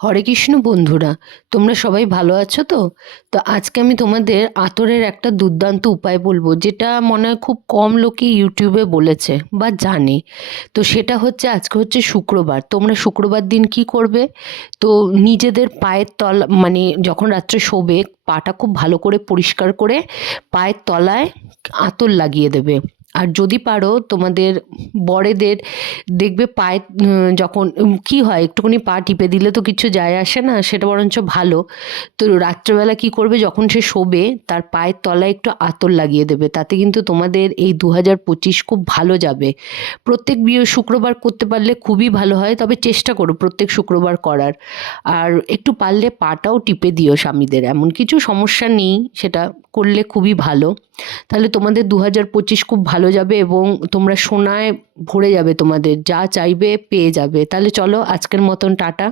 হরে কৃষ্ণ বন্ধুরা, তোমরা সবাই ভালো আছো তো? তো আজকে আমি তোমাদের আতরের একটা দুর্দান্ত উপায় বলবো, যেটা মনে হয় খুব কম লোকই ইউটিউবে বলেছে বা জানে। তো সেটা হচ্ছে, আজকে হচ্ছে শুক্রবার। তোমরা শুক্রবার দিন কি করবে? তো নিজেদের পায়ের তলা, মানে যখন রাত্রে শোবে, পাটা খুব ভালো করে পরিষ্কার করে পায়ের তলায় আতর লাগিয়ে দেবে। আর যদি পারো তোমাদের বড়েদের দেখবে পায়ে যখন কি হয়, একটুখানি পা টিপে দিলে তো কিছু যায় আসে না, সেটা বরঞ্চ ভালো। তো রাত্রেবেলা কি করবে, যখন সে শোবে তার পায়ের তলায় একটু আতর লাগিয়ে দেবে। তাতে কিন্তু তোমাদের এই 2025 খুব ভালো যাবে। প্রত্যেক শুক্রবার করতে পারলে খুবই ভালো হয়, তবে চেষ্টা করো প্রত্যেক শুক্রবার করার। আর একটু পারলে পাটাও টিপে দিও স্বামীদের, এমন কিছু সমস্যা নেই, সেটা করলে খুবই ভালো। তাহলে তোমাদের 2025 খুব ভালো যাবে এবং তোমরা সোনায় ভরে যাবে, তোমাদের যা চাইবে পেয়ে যাবে। তাহলে চলো, আজকের মতন টাটা।